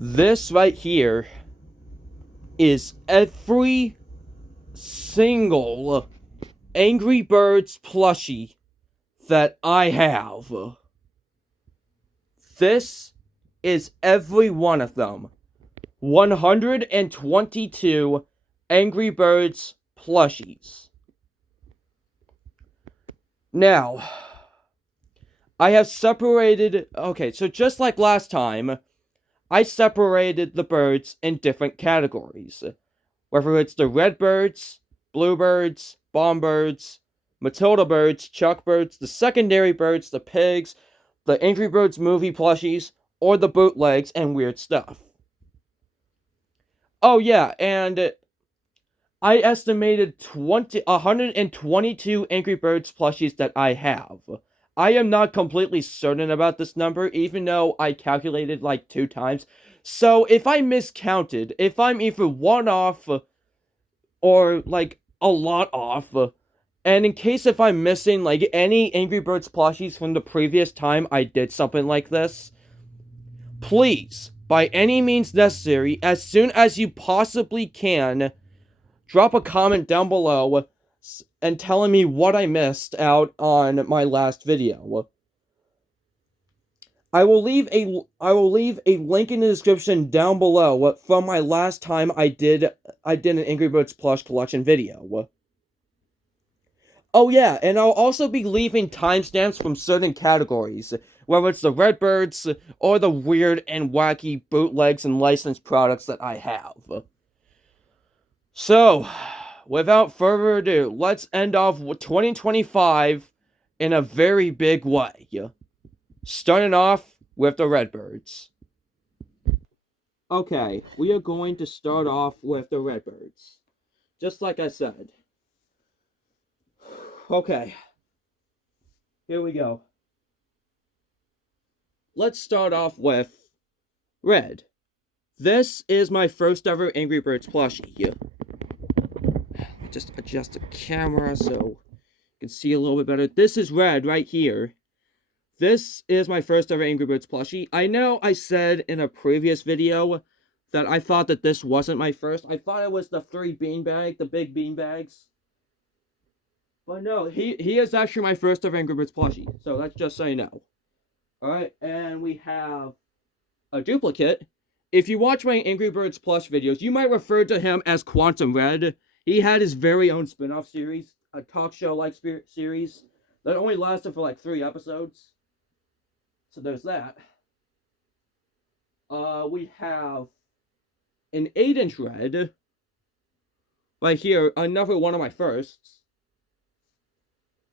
This right here is every single Angry Birds plushie that I have. This is every one of them. 122 Angry Birds plushies. Now, I have separated. Okay, so just like last time, I separated the birds in different categories. Whether it's the red birds, blue birds, bomb birds, Matilda birds, Chuck birds, the secondary birds, the pigs, the Angry Birds movie plushies, or the bootlegs and weird stuff. Oh yeah, and I estimated 122 Angry Birds plushies that I have. I am not completely certain about this number, even though I calculated like 2 times. So if I miscounted, if I'm either one off or like a lot off, and in case if I'm missing like any Angry Birds plushies from the previous time I did something like this, please, by any means necessary, as soon as you possibly can, drop a comment down below and telling me what I missed out on my last video. I will leave a link in the description down below from my last time I did an Angry Birds plush collection video. Oh yeah, and I'll also be leaving timestamps from certain categories, whether it's the Redbirds or the weird and wacky bootlegs and licensed products that I have. So, without further ado, let's end off 2025 in a very big way. Starting off with the Redbirds. Okay, we are going to start off with the Redbirds. Just like I said. Okay, here we go. Let's start off with Red. This is my first ever Angry Birds plushie. Just adjust the camera so you can see a little bit better. This is Red right here. This is my first ever Angry Birds plushie. I know I said in a previous video that I thought that this wasn't my first. I thought it was the the big beanbags. But no, he is actually my first ever Angry Birds plushie. So that's just so you know. Alright, and we have a duplicate. If you watch my Angry Birds plush videos, you might refer to him as Quantum Red. He had his very own spin-off series, a talk show-like series, that only lasted for like 3 episodes. So there's that. We have an 8-inch Red. Right here, another one of my firsts.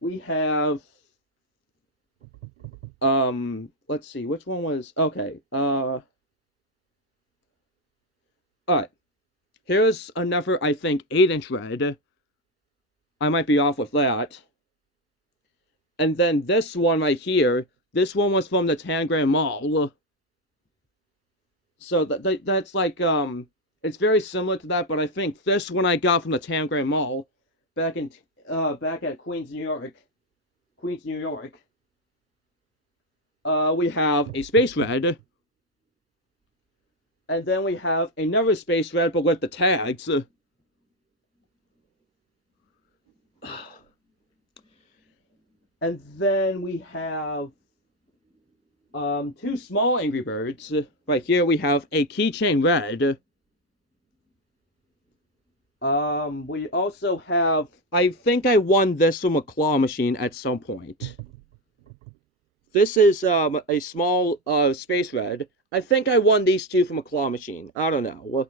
We have, let's see, which one was, okay, alright. Here's another, I think, 8-inch Red. I might be off with that. And then this one right here, this one was from the Tangram Mall. So that's like, it's very similar to that, but I think this one I got from the Tangram Mall back at Queens, New York. We have a Space Red. And then we have another Space Red, but with the tags. And then we have 2 small Angry Birds. Right here we have a Keychain Red. We also have, I think I won this from a claw machine at some point. This is a small Space Red. I think I won these 2 from a claw machine. I don't know.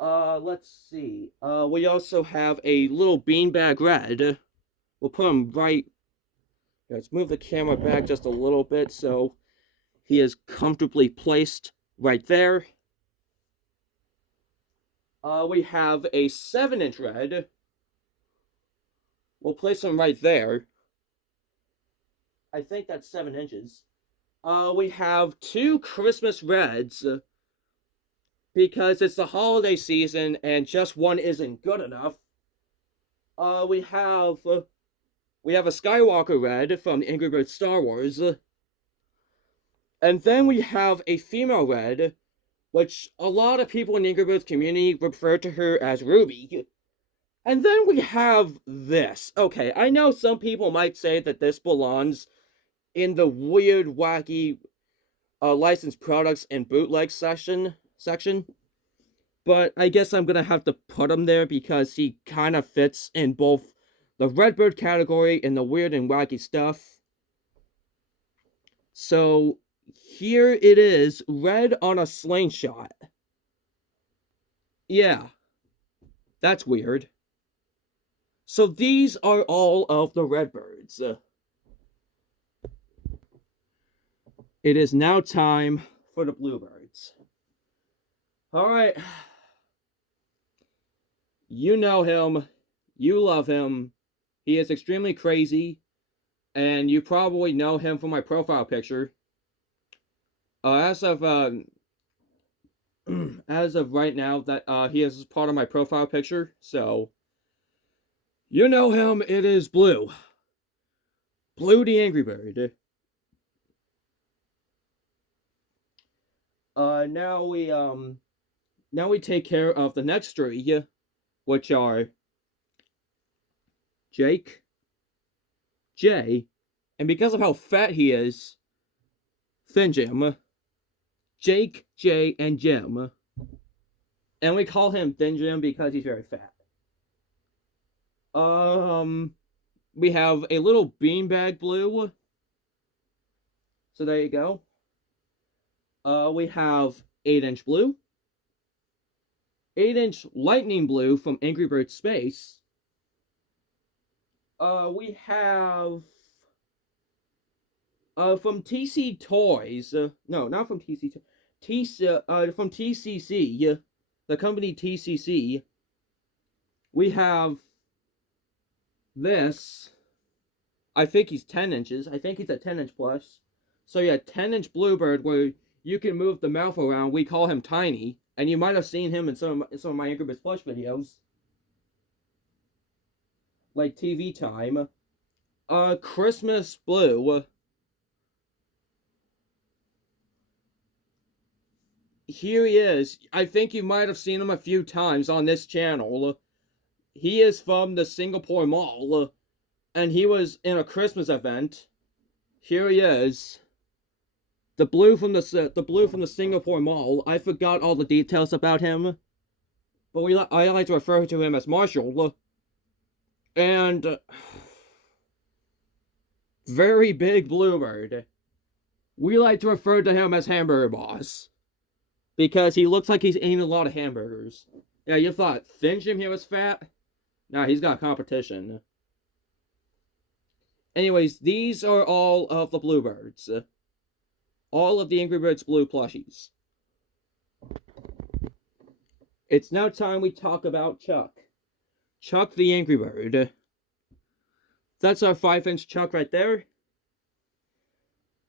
Let's see. We also have a little beanbag Red. We'll put him right. Let's move the camera back just a little bit so he is comfortably placed right there. We have a 7-inch Red. We'll place him right there. I think that's 7 inches. We have 2 Christmas Reds. Because it's the holiday season and just one isn't good enough. We have a Skywalker Red from the Angry Birds Star Wars. And then we have a female red, which a lot of people in the AngryBirds community refer to her as Ruby. And then we have this. Okay, I know some people might say that this belongs in the weird, wacky licensed products and bootleg section, but I guess I'm gonna have to put him there because he kind of fits in both the Redbird category and the weird and wacky stuff. So here it is, red on a slingshot. Yeah, that's weird. So these are all of the Redbirds. It is now time for the Bluebirds. Alright. You know him. You love him. He is extremely crazy. And you probably know him from my profile picture. As of right now, that he is part of my profile picture, so you know him. It is Blue. Blue the Angry Bird. Now we take care of the next three, which are Jake, Jay, and because of how fat he is, Thin Jim. Jake, Jay, and Jim. And we call him Thin Jim because he's very fat. We have a little beanbag Blue. So there you go. We have 8-inch Blue. 8-inch Lightning Blue from Angry Birds Space. We have from TC Toys. No, not from TC Toys. From TCC, the company TCC. We have this. I think he's 10 inches. I think he's a 10-inch plush. So yeah, 10-inch Bluebird where you can move the mouth around. We call him Tiny, and you might have seen him in some of my AngryBirds plush videos, like TV Time. Christmas Blue. Here he is. I think you might have seen him a few times on this channel. He is from the Singapore Mall, and he was in a Christmas event. Here he is. The blue from the Singapore Mall. I forgot all the details about him, but I like to refer to him as Marshall. And very big Bluebird. We like to refer to him as Hamburger Boss because he looks like he's eating a lot of hamburgers. Yeah, you thought Thin Jim here was fat? Nah, he's got competition. Anyways, these are all of the Bluebirds. All of the AngryBirds Blue plushies. It's now time we talk about Chuck. Chuck the Angry Bird. That's our 5-inch Chuck right there.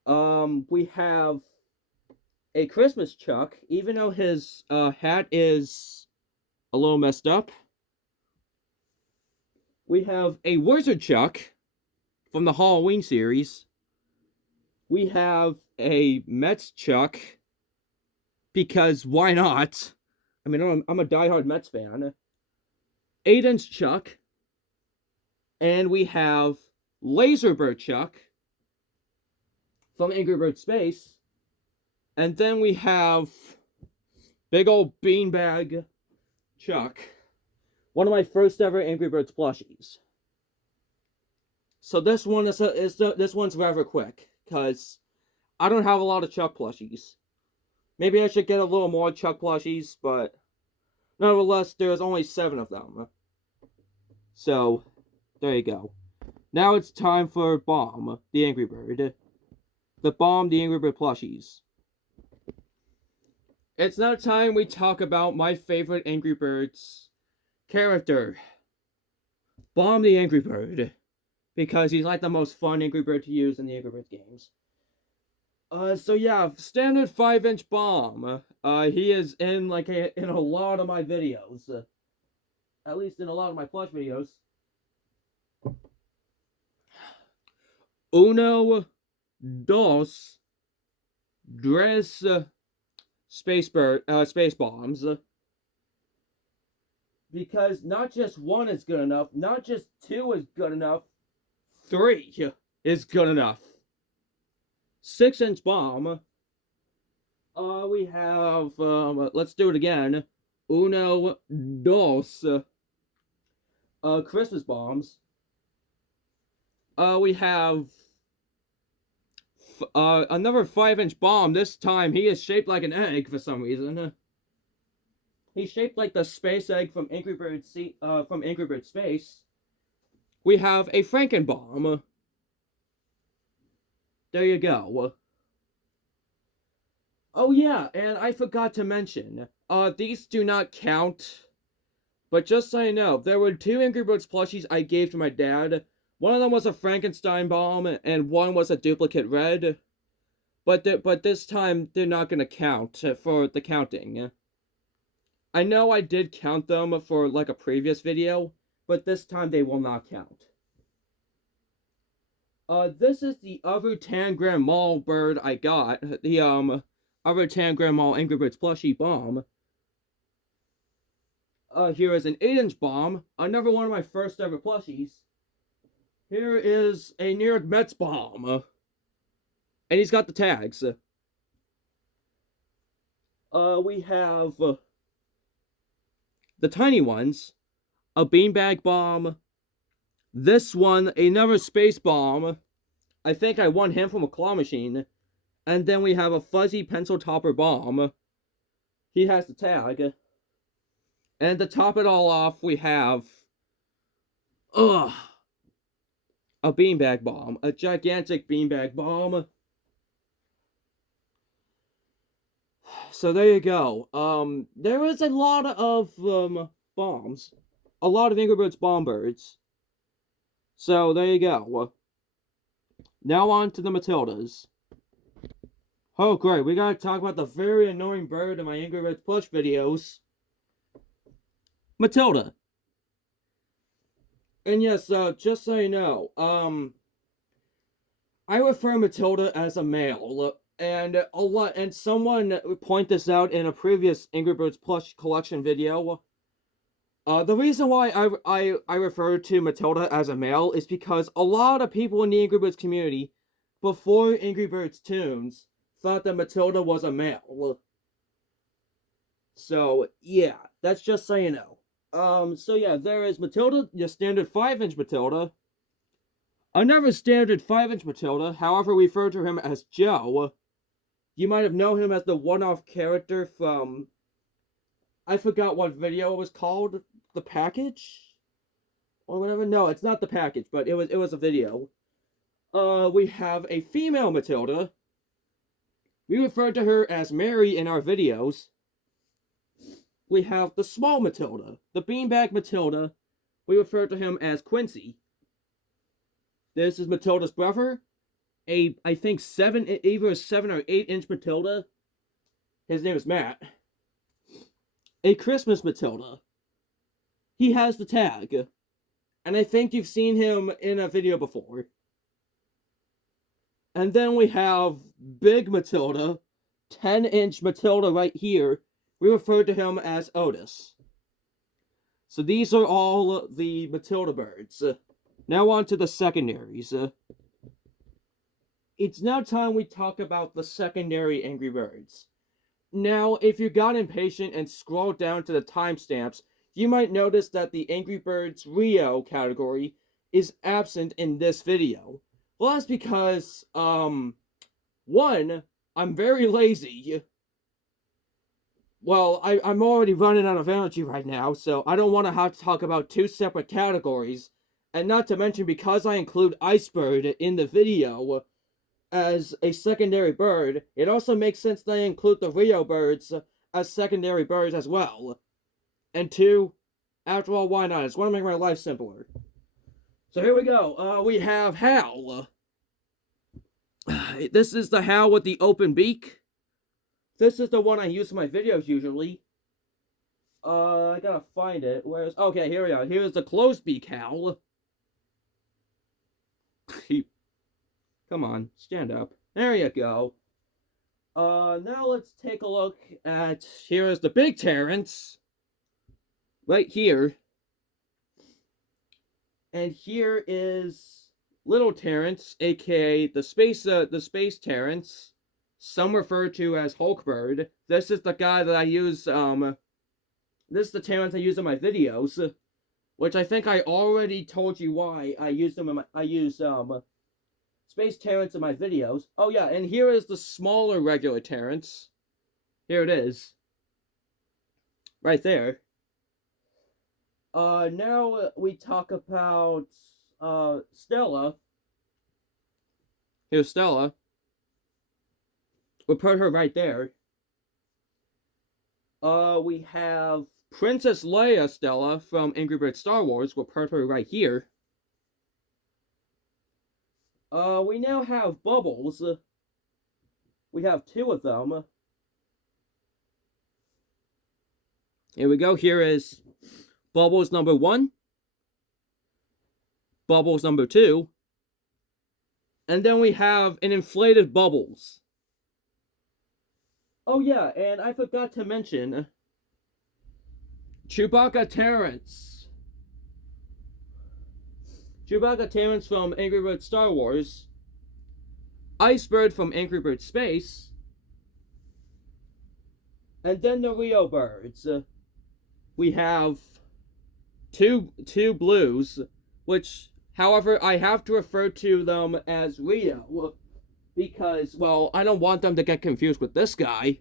We have a Christmas Chuck, even though his hat is a little messed up. We have a Wizard Chuck from the Halloween series. We have a Mets Chuck, because why not? I mean, I'm a diehard Mets fan. 8-inch Chuck. And we have Laserbird Chuck from Angry Birds Space. And then we have big old beanbag Chuck, one of my first ever Angry Birds plushies. So this one this one's rather quick, because I don't have a lot of Chuck plushies. Maybe I should get a little more Chuck plushies, but nevertheless, there's only 7 of them. So, there you go. Now it's time for Bomb, the Angry Bird. The Bomb, the Angry Bird plushies. It's now time we talk about my favorite Angry Birds character. Bomb the Angry Bird. Because he's like the most fun Angry Bird to use in the Angry Birds games. So yeah, standard 5-inch Bomb. He is in in a lot of my videos. At least in a lot of my plush videos. Uno, dos, Dress space bombs. Because not just one is good enough, not just two is good enough, 3 is good enough. 6-inch bomb. We have, let's do it again. Uno, dos. Christmas bombs. We have another 5-inch bomb. This time he is shaped like an egg for some reason. He's shaped like the space egg from Angry Birds Space. We have a Franken bomb. There you go. Oh yeah, and I forgot to mention, these do not count. But just so you know, there were 2 Angry Birds plushies I gave to my dad. One of them was a Frankenstein bomb, and one was a duplicate red. But this time, they're not gonna count for the counting. I know I did count them for, like, a previous video, but this time they will not count. This is the other Tangram Mall bird I got. The, other Tangram Mall Angry Birds plushie bomb. Here is an 8-inch bomb. Another one of my first ever plushies. Here is a New York Mets bomb. And he's got the tags. We have the tiny ones. A beanbag bomb. This one, another space bomb. I think I won him from a claw machine. And then we have a fuzzy pencil topper bomb. He has the tag. And to top it all off, we have a beanbag bomb. A gigantic beanbag bomb. So there you go. There is a lot of bombs. A lot of Angry Birds bomb birds. So there you go. Now on to the Matildas. Oh great, we gotta talk about the very annoying bird in my Angry Birds plush videos. Matilda. And yes, just so you know, I refer Matilda as a male, and someone pointed this out in a previous Angry Birds plush collection video. The reason why I refer to Matilda as a male is because a lot of people in the Angry Birds community, before Angry Birds Tunes, thought that Matilda was a male. So, yeah, that's just so you know. So yeah, there is Matilda, your standard 5-inch Matilda. Another standard 5-inch Matilda, however, we refer to him as Joe. You might have known him as the one-off character from... I forgot what video it was called. The Package? Or whatever. No, it's not The Package, but it was a video. We have a female Matilda. We refer to her as Mary in our videos. We have the small Matilda, the beanbag Matilda. We refer to him as Quincy. This is Matilda's brother, I think either a 7 or 8-inch Matilda. His name is Matt. A Christmas Matilda. He has the tag, and I think you've seen him in a video before. And then we have Big Matilda, 10-inch Matilda right here. We refer to him as Otis. So these are all the Matilda birds. Now on to the secondaries. It's now time we talk about the secondary Angry Birds. Now, if you got impatient and scrolled down to the timestamps, you might notice that the Angry Birds Rio category is absent in this video. Well, that's because, one, I'm very lazy. Well, I'm already running out of energy right now, so I don't want to have to talk about 2 separate categories. And not to mention, because I include Icebird in the video as a secondary bird, it also makes sense that I include the Rio birds as secondary birds as well. And 2, after all, why not? I just want to make my life simpler. So here we go. We have Hal. This is the Hal with the open beak. This is the one I use for my videos usually. I gotta find it. Where's... Okay, here we are. Here's the closed beak Hal. Come on, stand up. There you go. Now let's take a look at, here is the big Terrence, right here. And here is little Terrence, aka the space Terrence. Some refer to as Hulkbird. This is the guy that I use, this is the Terrence I use in my videos. Which I think I already told you why I use them in my, I use, Space Terrence in my videos. Oh yeah, and here is the smaller regular Terrence. Here it is. Right there. Now we talk about, Stella. Here's Stella. We'll put her right there. We have Princess Leia Stella from AngryBirds Star Wars. We'll put her right here. We now have Bubbles. We have 2 of them. Here we go. Here is Bubbles number 1. Bubbles number 2. And then we have an inflated Bubbles. Oh yeah, and I forgot to mention Chewbacca Terrence. Chewbacca Terrence from AngryBirds Star Wars. Icebird from AngryBirds Space. And then the Rio Birds. We have two blues, which, however, I have to refer to them as Rio. Because, well, I don't want them to get confused with this guy.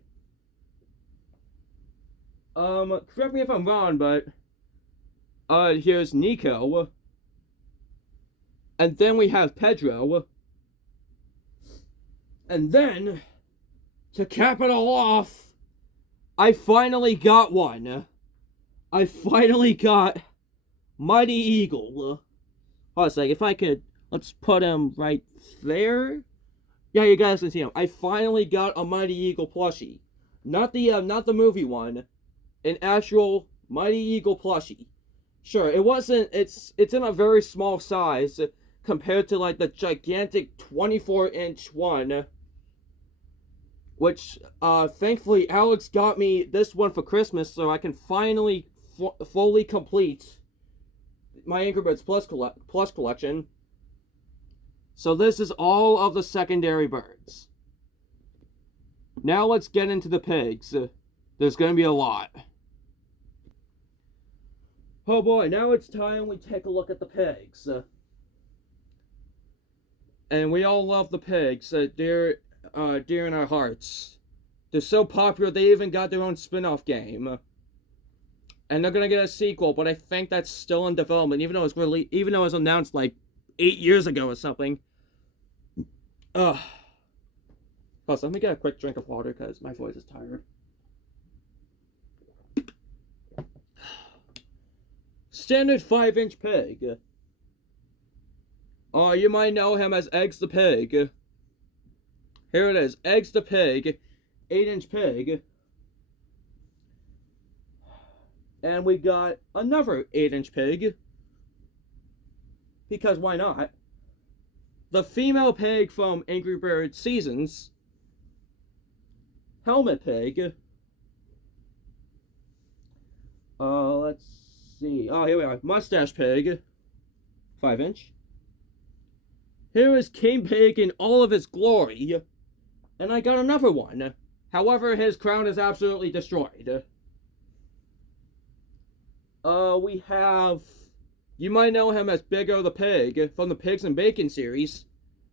Correct me if I'm wrong, but here's Nico. And then we have Pedro. And then, to cap it all off, I finally got one. I finally got Mighty Eagle. Hold on a sec, if I could, let's put him right there. Yeah, you guys can see him. I finally got a Mighty Eagle plushie. Not the movie one. An actual Mighty Eagle plushie. Sure, it wasn't, it's in a very small size compared to like the gigantic 24-inch one. Which, thankfully, Alex got me this one for Christmas so I can finally fully complete my AngryBirds Plus collection. So this is all of the secondary birds. Now let's get into the pigs. There's going to be a lot. Oh boy, now it's time we take a look at the pigs. And we all love the pigs. They're dear in our hearts. They're so popular they even got their own spin-off game. And they're gonna get a sequel, but I think that's still in development, even though it was announced like 8 years ago or something. Plus, let me get a quick drink of water because my voice is tired. Standard 5-inch pig. You might know him as Eggs the Pig. Here it is, Eggs the Pig, 8-inch pig. And we got another 8-inch pig. Because why not? The female pig from AngryBirds Seasons. Helmet pig. Let's see. Oh, here we are. Mustache pig. 5-inch. Here is King Pig in all of his glory. And I got another one. However, his crown is absolutely destroyed. We have... You might know him as Big O the Pig from the Pigs and Bacon series.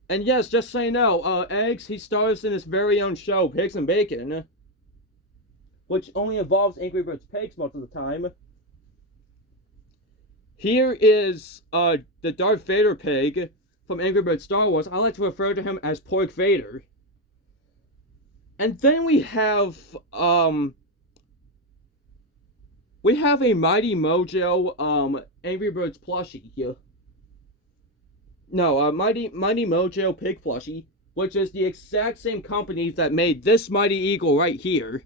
And yes, just so you know, Eggs, he stars in his very own show, Pigs and Bacon. Which only involves AngryBirds pigs most of the time. Here is, the Darth Vader pig from AngryBirds Star Wars. I like to refer to him as Pork Vader. And then we have a Mighty Mojo, AngryBirds plushie here. No, Mighty Mojo pig plushie, which is the exact same company that made this Mighty Eagle right here.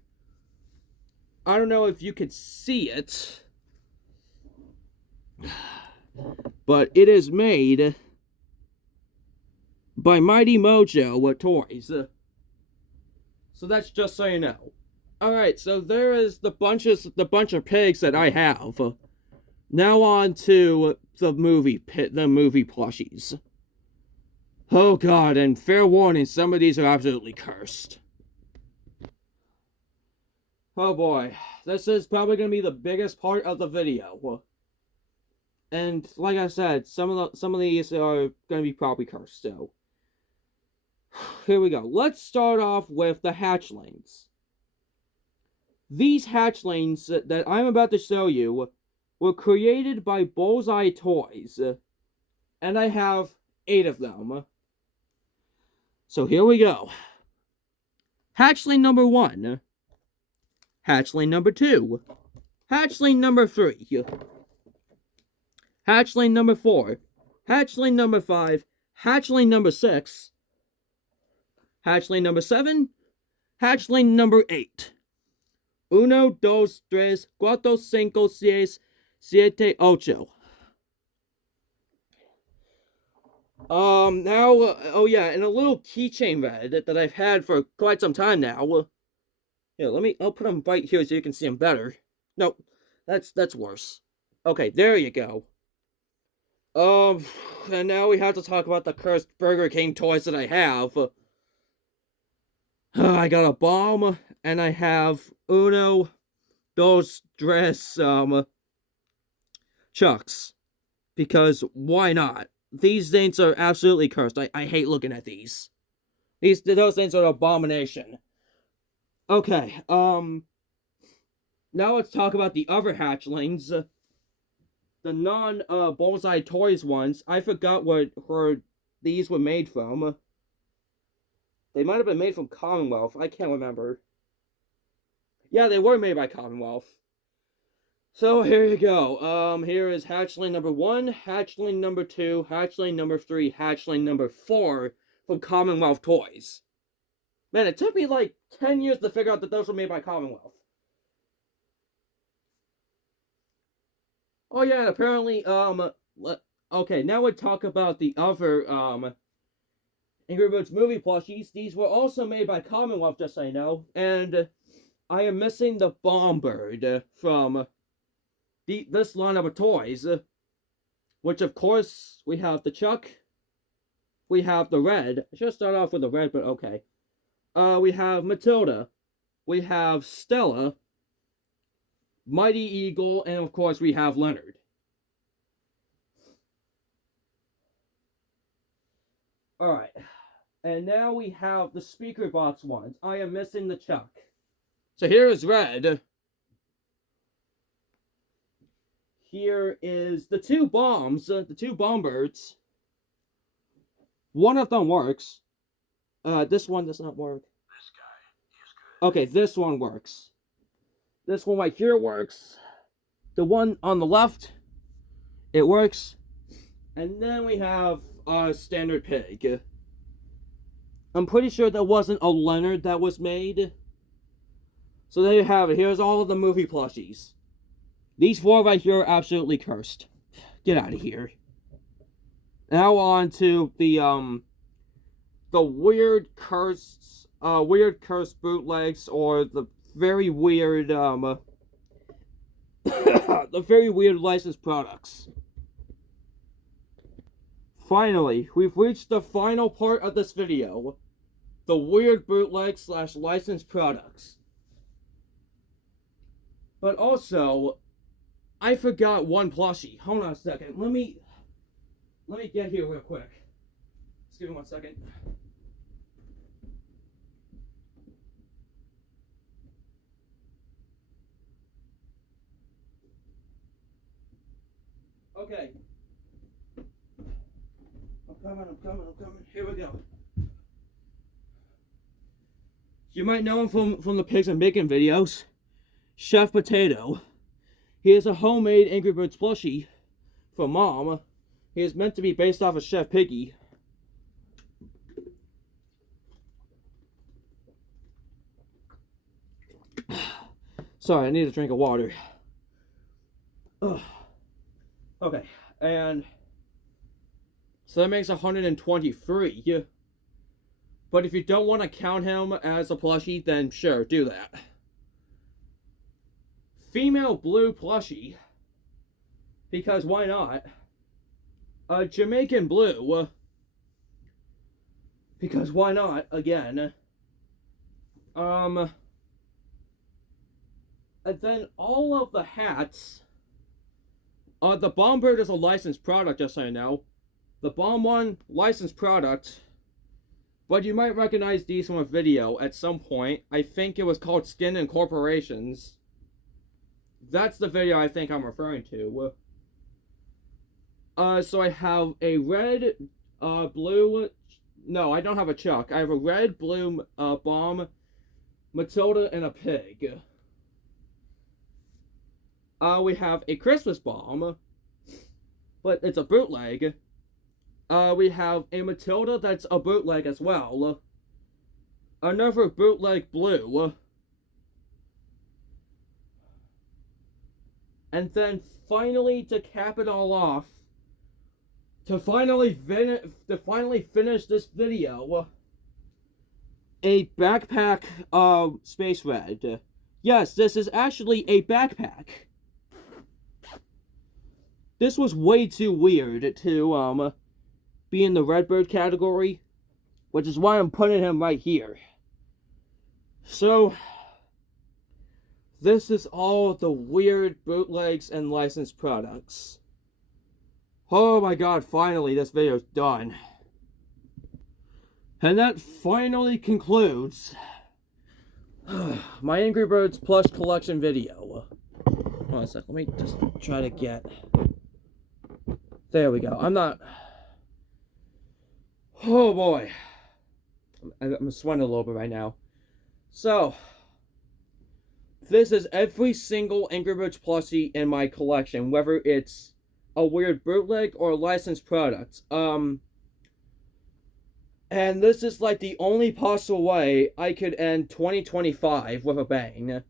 I don't know if you could see it, but it is made by Mighty Mojo with toys. So that's just so you know. Alright, so there is the bunch of pigs that I have. Now on to the movie plushies. Oh god, and fair warning, some of these are absolutely cursed. Oh boy, this is probably going to be the biggest part of the video. And like I said, some of these are going to be probably cursed, so here we go. Let's start off with the hatchlings. These hatchlings that I'm about to show you were created by Bullseye Toys, and I have 8 of them. So here we go. Hatchling number 1. Hatchling number 2. Hatchling number 3. Hatchling number 4. Hatchling number 5. Hatchling number 6. Hatchling number 7. Hatchling number 8. 1, 2, 3, 4, 5, 6, 7, 8. Now, oh yeah, and a little keychain red that I've had for quite some time now. Yeah, I'll put them right here so you can see them better. No, that's worse. Okay, there you go. And now we have to talk about the cursed Burger King toys that I have. I got a bomb, and I have 1, 2, 3, Chucks. Because why not? These things are absolutely cursed. I hate looking at these. Those things are an abomination. Okay, now let's talk about the other hatchlings. The non-Bullseye Toys ones. I forgot where these were made from. They might have been made from Commonwealth. I can't remember. Yeah, they were made by Commonwealth. So here you go. Here is hatchling number 1, hatchling number 2, hatchling number 3, hatchling number 4 from Commonwealth Toys. Man, it took me like 10 years to figure out that those were made by Commonwealth. Oh yeah, and apparently, okay, now we talk about the other, AngryBirds movie plushies. These were also made by Commonwealth, just so you know, and I am missing the Bomb Bird from this lineup of toys, which of course we have the Chuck, we have the Red. I should start off with the Red, but okay. We have Matlida, we have Stella, Mighty Eagle, and of course we have Leonard. Alright, and now we have the speaker box ones. I am missing the Chuck. So here is Red. Here is the 2 bombs, the 2 bomb birds. One of them works. This one does not work. This guy is good. Okay, this one works. This one right here works. The one on the left, it works. And then we have a standard pig. I'm pretty sure that wasn't a Leonard that was made. So there you have it. Here's all of the movie plushies. These 4 right here are absolutely cursed. Get out of here. Now on to the weird cursed bootlegs, or the very weird the very weird licensed products. Finally, we've reached the final part of this video. The weird bootleg / licensed products. But also, I forgot one plushie. Hold on a second. Let me get here real quick. Just give me 1 second. Okay. I'm coming. Here we go. You might know him from the Pigs and Bacon videos. Chef Potato. He is a homemade AngryBirds plushie for Mom. He is meant to be based off of Chef Piggy. Sorry, I need a drink of water. Ugh. Okay, and so that makes 123. But if you don't want to count him as a plushie, then sure, do that. Female blue plushie. Because why not? Jamaican blue. Because why not? Again. And then all of the hats. The Bomb Bird is a licensed product, just so you know. The Bomb one, licensed product. But you might recognize these from a video at some point. I think it was called Skin Incorporations. That's the video I think I'm referring to. So I have a red, blue... No, I don't have a Chuck. I have a red, blue, Bomb, Matilda, and a pig. We have a Christmas Bomb, but it's a bootleg. We have a Matilda that's a bootleg as well. Another bootleg blue. And then finally, to cap it all off, to finally finish this video, a backpack Space Red. Yes, this is actually a backpack. This was way too weird to be in the Redbird category, which is why I'm putting him right here. So this is all the weird bootlegs and licensed products. Oh my god, finally this video's done. And that finally concludes my AngryBirds plush collection video. Hold on a sec, let me just try to get... There we go. Oh boy. I'm sweating a little bit right now. So, this is every single AngryBirds plushie in my collection, whether it's a weird bootleg or a licensed product. And this is like the only possible way I could end 2025 with a bang.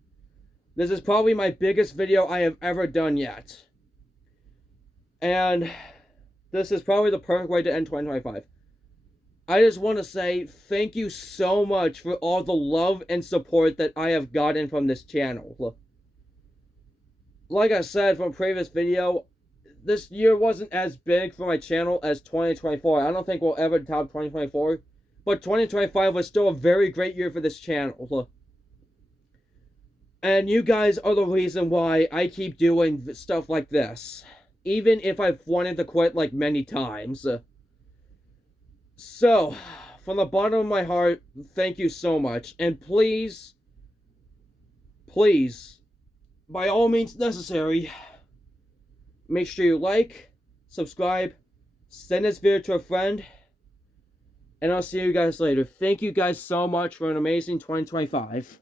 This is probably my biggest video I have ever done yet. And this is probably the perfect way to end 2025. I just want to say thank you so much for all the love and support that I have gotten from this channel. Like I said from a previous video, this year wasn't as big for my channel as 2024. I don't think we'll ever top 2024. But 2025 was still a very great year for this channel. And you guys are the reason why I keep doing stuff like this. Even if I've wanted to quit like many times. So, from the bottom of my heart, thank you so much. And please, by all means necessary, make sure you like, subscribe, send this video to a friend, and I'll see you guys later. Thank you guys so much for an amazing 2025.